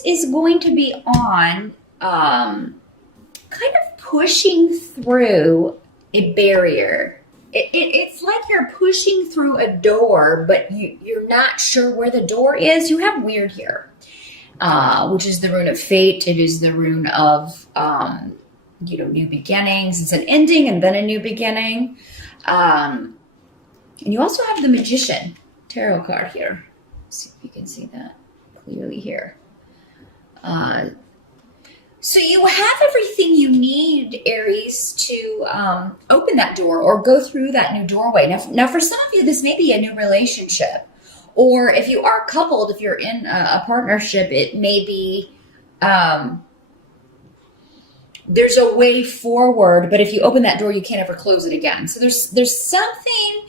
focus is going to be on kind of pushing through a barrier. It's like you're pushing through a door, but you're not sure where the door is. You have weird here, which is the rune of fate. It is the rune of, new beginnings. It's an ending and then a new beginning. And you also have the Magician tarot card here. Let's see if you can see that clearly here. So you have everything you need, Aries, to open that door or go through that new doorway. Now, for some of you, this may be a new relationship. Or if you are coupled, if you're in a partnership, it may be there's a way forward, but if you open that door, you can't ever close it again. So there's something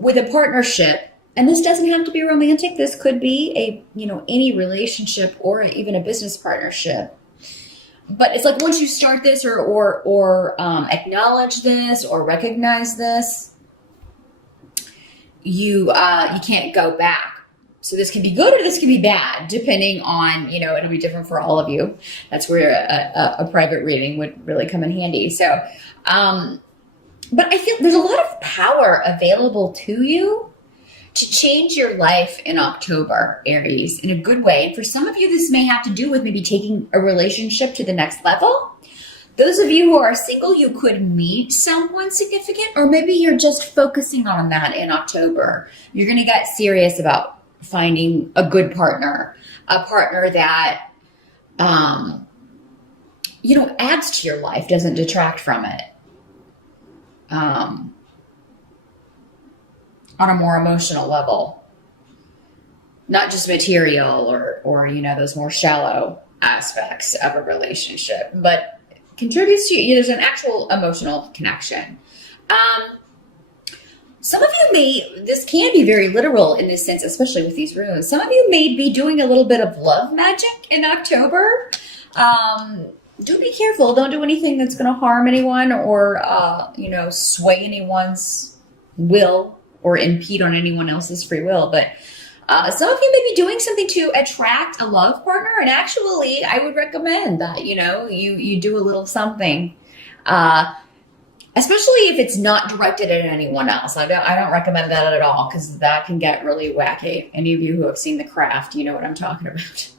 with a partnership, and this doesn't have to be romantic. This could be any relationship or even a business partnership. But it's like once you start this or acknowledge this or recognize this, you can't go back. So this can be good or this can be bad, depending on, it'll be different for all of you. That's where a private reading would really come in handy. So, but I feel there's a lot of power available to you to change your life in October, Aries, in a good way. And for some of you, this may have to do with maybe taking a relationship to the next level. Those of you who are single, you could meet someone significant, or maybe you're just focusing on that in October. You're going to get serious about finding a good partner, a partner that, adds to your life, doesn't detract from it. On a more emotional level, not just material or those more shallow aspects of a relationship, but contributes to you. There's an actual emotional connection. Some of you this can be very literal in this sense, especially with these runes. Some of you may be doing a little bit of love magic in October. Do be careful. Don't do anything that's going to harm anyone or, sway anyone's will or impede on anyone else's free will. But some of you may be doing something to attract a love partner. And actually, I would recommend that, you do a little something, especially if it's not directed at anyone else. I don't recommend that at all, because that can get really wacky. Any of you who have seen The Craft, you know what I'm talking about.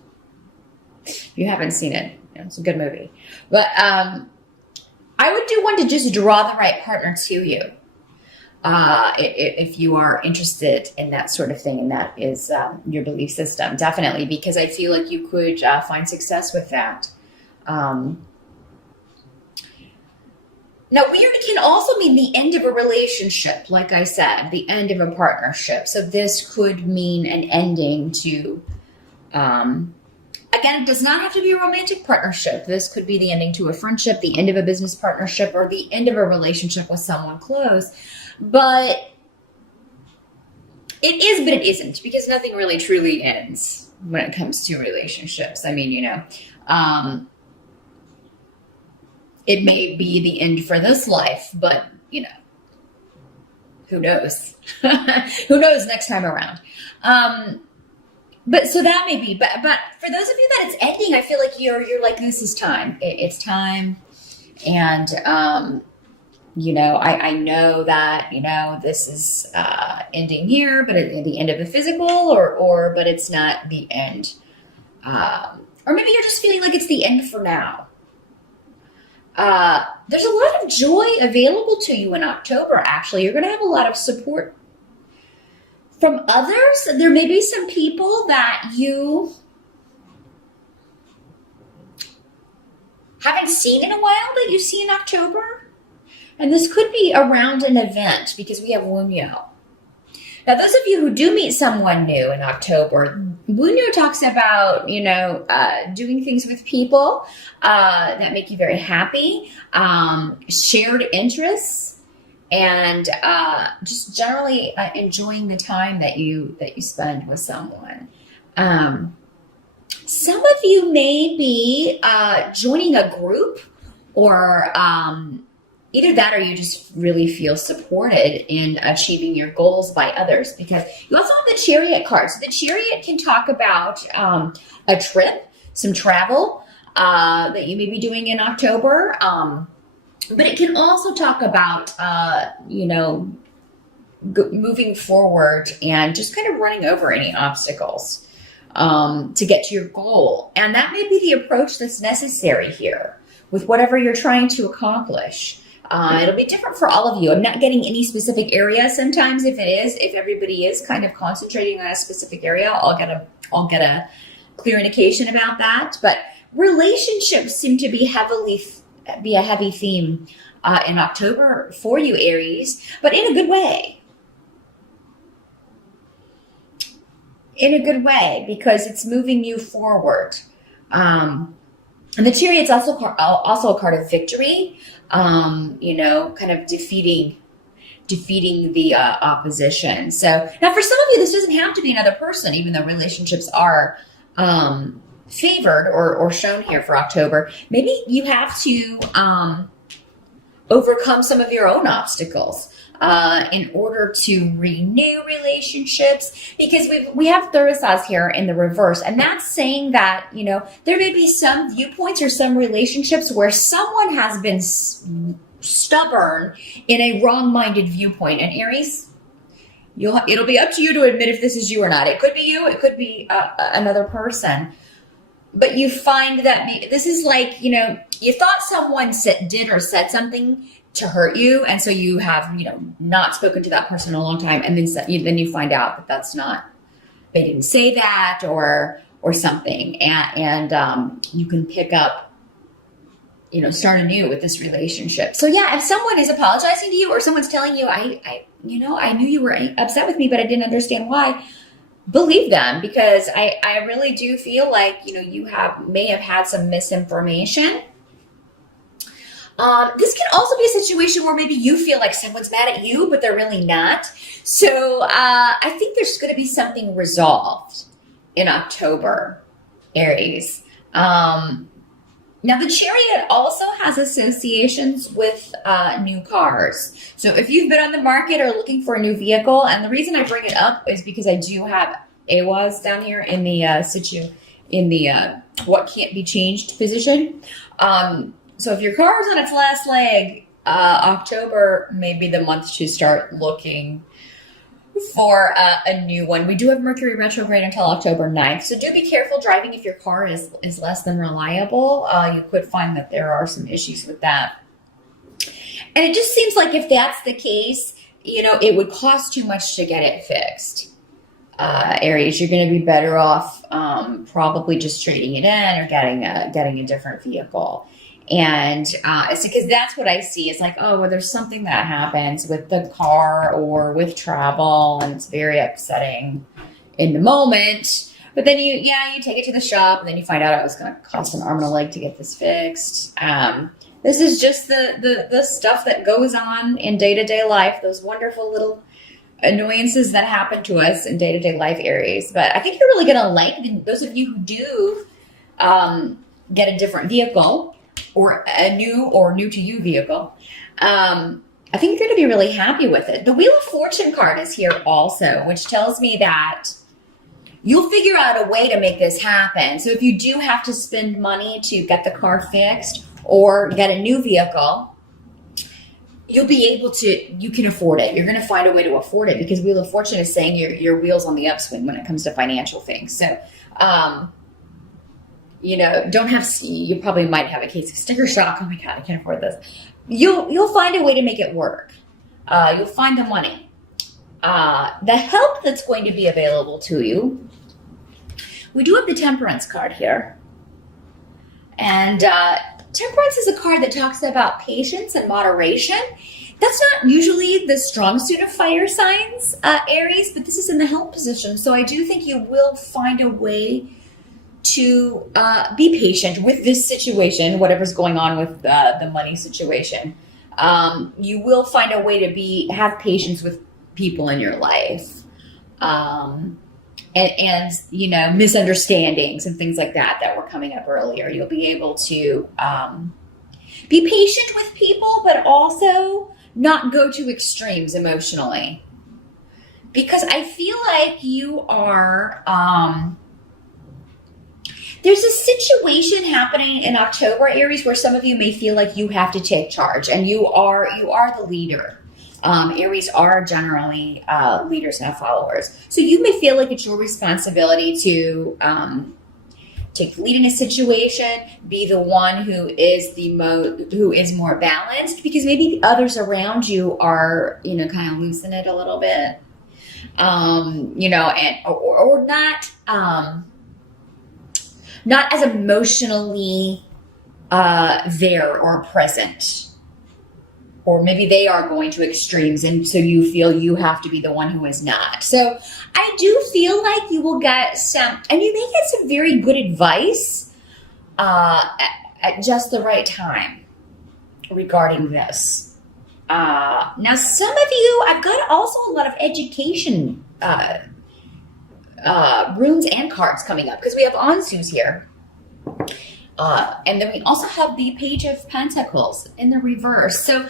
If you haven't seen it, it's a good movie. But I would do one to just draw the right partner to you. If you are interested in that sort of thing, and that is your belief system, definitely, because I feel like you could find success with that. Now, weird can also mean the end of a relationship, like I said, the end of a partnership. So this could mean an ending to, again, it does not have to be a romantic partnership. This could be the ending to a friendship, the end of a business partnership, or the end of a relationship with someone close. But it is, but it isn't, because nothing really truly ends when it comes to relationships. I mean, it may be the end for this life, but, who knows? Who knows next time around? But so that may be, but for those of you that it's ending, I feel like you're like, this is time. It's time. And, I know that, this is ending here, but at the end of the physical but it's not the end. Or maybe you're just feeling like it's the end for now. There's a lot of joy available to you in October, actually. You're going to have a lot of support from others. There may be some people that you haven't seen in a while that you see in October. And this could be around an event, because we have Wunyo. Now, those of you who do meet someone new in October, Wunyo talks about, doing things with people that make you very happy, shared interests, and just generally enjoying the time that you spend with someone. Some of you may be joining a group, or either that, or you just really feel supported in achieving your goals by others, because you also have the Chariot card. So the Chariot can talk about a trip. some travel that you may be doing in October. But it can also talk about, moving forward and just kind of running over any obstacles to get to your goal. And that may be the approach that's necessary here with whatever you're trying to accomplish. It'll be different for all of you. I'm not getting any specific area. Sometimes if everybody is kind of concentrating on a specific area, I'll get a clear indication about that. But relationships seem to be a heavy theme in October for you, Aries, but in a good way. In a good way, because it's moving you forward. And the Chariot's also a card of victory, kind of defeating the opposition. So now for some of you, this doesn't have to be another person, even though relationships are favored or shown here for October. Maybe you have to overcome some of your own obstacles in order to renew relationships, because we have Thursday here in the reverse, and that's saying that there may be some viewpoints or some relationships where someone has been stubborn in a wrong-minded viewpoint. And Aries, it'll be up to you to admit if this is you or not. It could be you, it could be another person. But you find that this is like, you thought someone did or said something to hurt you, and so you have, not spoken to that person in a long time, and then you find out that that's not, they didn't say that or something, and you can pick up, start anew with this relationship. So yeah, if someone is apologizing to you or someone's telling you, I knew you were upset with me, but I didn't understand why. Believe them, because I really do feel like, you may have had some misinformation. This can also be a situation where maybe you feel like someone's mad at you, but they're really not. So I think there's going to be something resolved in October, Aries. Now, the Chariot also has associations with new cars. So if you've been on the market or looking for a new vehicle, and the reason I bring it up is because I do have AWAS down here in the what can't be changed position. So if your car is on its last leg, October may be the month to start looking for a new one. We do have Mercury retrograde until October 9th. So do be careful driving if your car is less than reliable. You could find that there are some issues with that. And it just seems like if that's the case, it would cost too much to get it fixed. Aries, you're going to be better off probably just trading it in or getting a different vehicle. And it's because that's what I see. It's like, oh, well, there's something that happens with the car or with travel, and it's very upsetting in the moment. But then you take it to the shop, and then you find out it was going to cost an arm and a leg to get this fixed. This is just the stuff that goes on in day-to-day life, those wonderful little annoyances that happen to us in day-to-day life, Aries. But I think you're really going to like those of you who do get a different vehicle, or a new to you vehicle. I think you're going to be really happy with it. The Wheel of Fortune card is here also, which tells me that you'll figure out a way to make this happen. So if you do have to spend money to get the car fixed or get a new vehicle, you can afford it. You're going to find a way to afford it, because Wheel of Fortune is saying your wheel's on the upswing when it comes to financial things. So, you probably might have a case of sticker shock. Oh my God, I can't afford this. You'll find a way to make it work. You'll find the money. The help that's going to be available to you. We do have the Temperance card here. And Temperance is a card that talks about patience and moderation. That's not usually the strong suit of fire signs, Aries, but this is in the help position. So I do think you will find a way to be patient with this situation, whatever's going on with the money situation. You will find a way to have patience with people in your life, and misunderstandings and things like that were coming up earlier. You'll be able to be patient with people, but also not go to extremes emotionally, because I feel like you are There's a situation happening in October, Aries, where some of you may feel like you have to take charge, and you are the leader. Aries are generally leaders and followers, so you may feel like it's your responsibility to take the lead in a situation, be the one who is more balanced, because maybe the others around you are, kind of losing it a little bit, or not. Not as emotionally there or present. Or maybe they are going to extremes, and so you feel you have to be the one who is not. So I do feel like you will get and you may get some very good advice at just the right time regarding this. Now, some of you, I've got also a lot of education runes and cards coming up, because we have Ansus here. And then we also have the Page of Pentacles in the reverse. So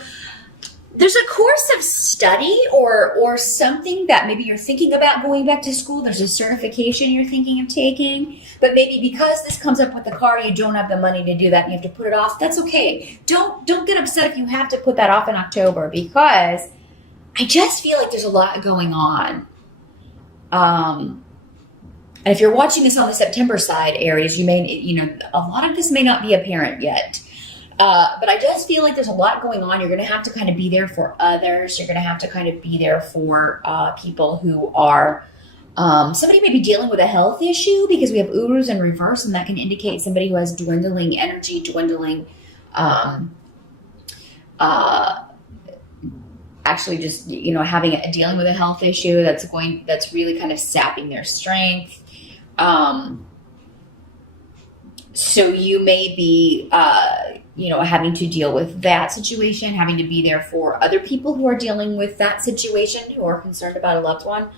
there's a course of study or something that maybe you're thinking about going back to school. There's a certification you're thinking of taking, but maybe because this comes up with the car, you don't have the money to do that and you have to put it off. That's okay. Don't get upset if you have to put that off in October, because I just feel like there's a lot going on. And if you're watching this on the September side, Aries, you may, a lot of this may not be apparent yet. But I just feel like there's a lot going on. You're going to have to kind of be there for others. You're going to have to kind of be there for people who are, somebody may be dealing with a health issue, because we have Urus in reverse, and that can indicate somebody who has dwindling energy, actually just, dealing with a health issue that's really kind of sapping their strength. So you may be, having to deal with that situation, having to be there for other people who are dealing with that situation, who are concerned about a loved one.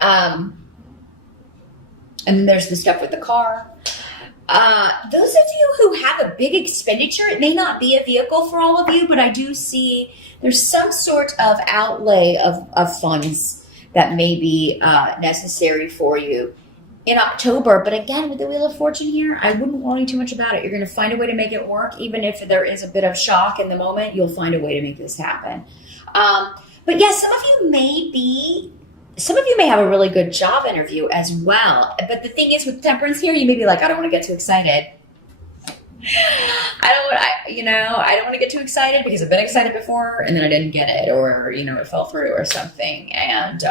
And then there's the stuff with the car. Those of you who have a big expenditure, it may not be a vehicle for all of you, but I do see there's some sort of outlay of funds that may be necessary for you in October. But again, with the Wheel of Fortune here, I wouldn't worry too much about it. You're going to find a way to make it work. Even if there is a bit of shock in the moment, you'll find a way to make this happen. But yes, some of you may have a really good job interview as well. But the thing is, with Temperance here, you may be like, I don't want to get too excited. I don't want to get too excited, because I've been excited before and then I didn't get it, or, it fell through or something. And,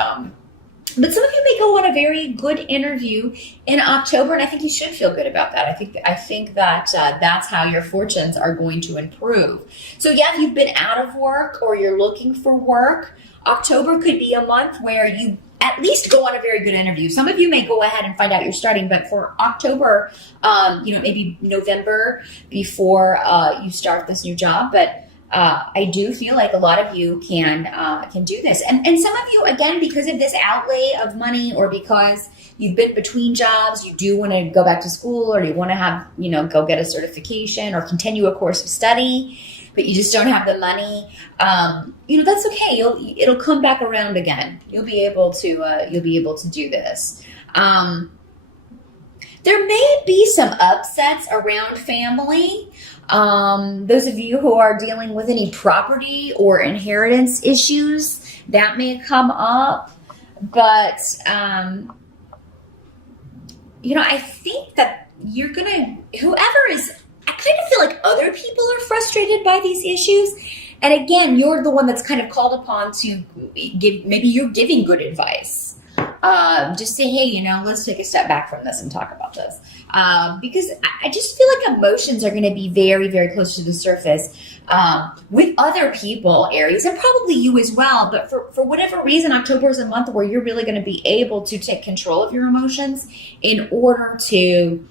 but some of you may go on a very good interview in October, and I think you should feel good about that. I think that that's how your fortunes are going to improve. So yeah, if you've been out of work or you're looking for work, October could be a month where you at least go on a very good interview. Some of you may go ahead and find out you're starting, but for October, maybe November before you start this new job. But I do feel like a lot of you can do this. And some of you, again, because of this outlay of money, or because you've been between jobs, you do want to go back to school, or you want to have, go get a certification or continue a course of study, but you just don't have the money. That's okay. It'll come back around again. You'll be able to do this. There may be some upsets around family. Those of you who are dealing with any property or inheritance issues, that may come up. But, I think that whoever is, I kind of feel like other people are frustrated by these issues. And again, you're the one that's kind of called upon to maybe you're giving good advice. Just say, hey, let's take a step back from this and talk about this. Because I just feel like emotions are going to be very, very close to the surface with other people, Aries, and probably you as well. But for whatever reason, October is a month where you're really going to be able to take control of your emotions in order to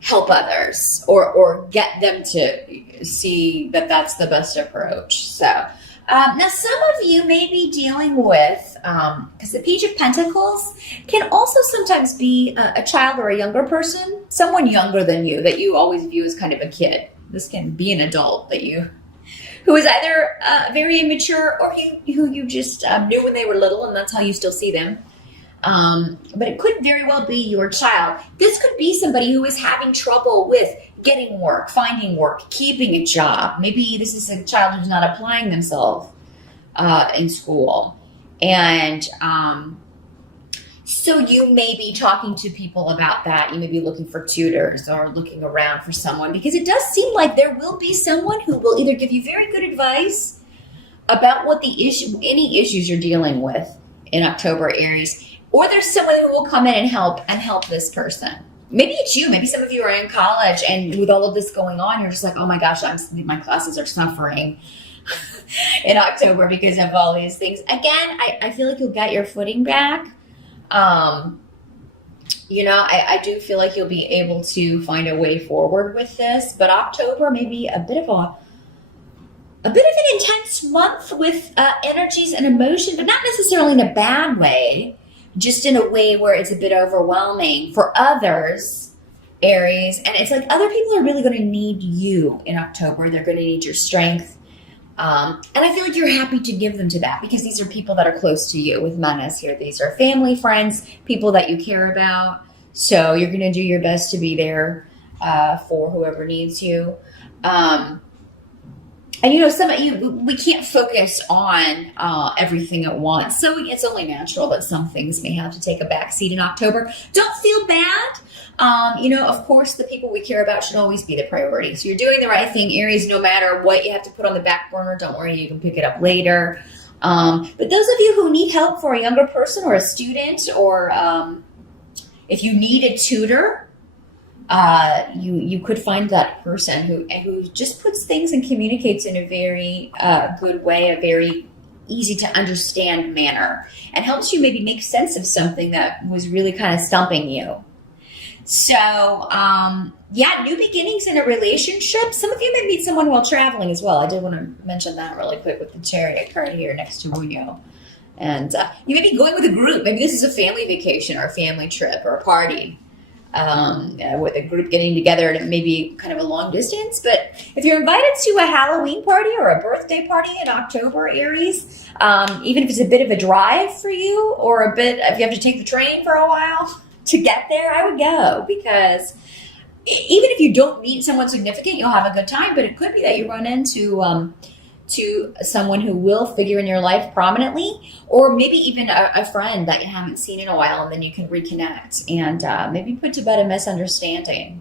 help others or get them to see that that's the best approach. So now some of you may be dealing with, because the Page of Pentacles can also sometimes be a child or a younger person, someone younger than you that you always view as kind of a kid. This can be an adult who is either very immature, or who you just knew when they were little, and that's how you still see them. But it could very well be your child. This could be somebody who is having trouble with getting work, finding work, keeping a job. Maybe this is a child who's not applying themselves in school. And so you may be talking to people about that. You may be looking for tutors or looking around for someone, because it does seem like there will be someone who will either give you very good advice about what any issues you're dealing with in October, Aries, or there's someone who will come in and help this person. Maybe it's you. Maybe some of you are in college, and with all of this going on, you're just like, oh my gosh, my classes are suffering in October because of all these things. Again, I feel like you'll get your footing back. I do feel like you'll be able to find a way forward with this, but October may be a bit of an intense month with energies and emotion, but not necessarily in a bad way, just in a way where it's a bit overwhelming for others, Aries. And it's like other people are really going to need you in October. They're going to need your strength. And I feel like you're happy to give them to that, because these are people that are close to you with Manas here. These are family, friends, people that you care about. So you're going to do your best to be there for whoever needs you. And some of you, we can't focus on everything at once. So it's only natural that some things may have to take a back seat in October. Don't feel bad. Of course, the people we care about should always be the priority. So you're doing the right thing, Aries, no matter what you have to put on the back burner. Don't worry, you can pick it up later. But those of you who need help for a younger person or a student, or if you need a tutor, you could find that person who just puts things and communicates in a very good way, a very easy to understand manner, and helps you maybe make sense of something that was really kind of stumping you. So, new beginnings in a relationship. Some of you may meet someone while traveling as well. I did want to mention that really quick with the Chariot card here next to Rio. And you may be going with a group. Maybe this is a family vacation or a family trip or a party. With a group getting together, and it may be kind of a long distance. But if you're invited to a Halloween party or a birthday party in October, Aries, even if it's a bit of a drive for you, or if you have to take the train for a while to get there, I would go, because even if you don't meet someone significant, you'll have a good time. But it could be that you run into to someone who will figure in your life prominently, or maybe even a friend that you haven't seen in a while, and then you can reconnect and maybe put to bed a misunderstanding.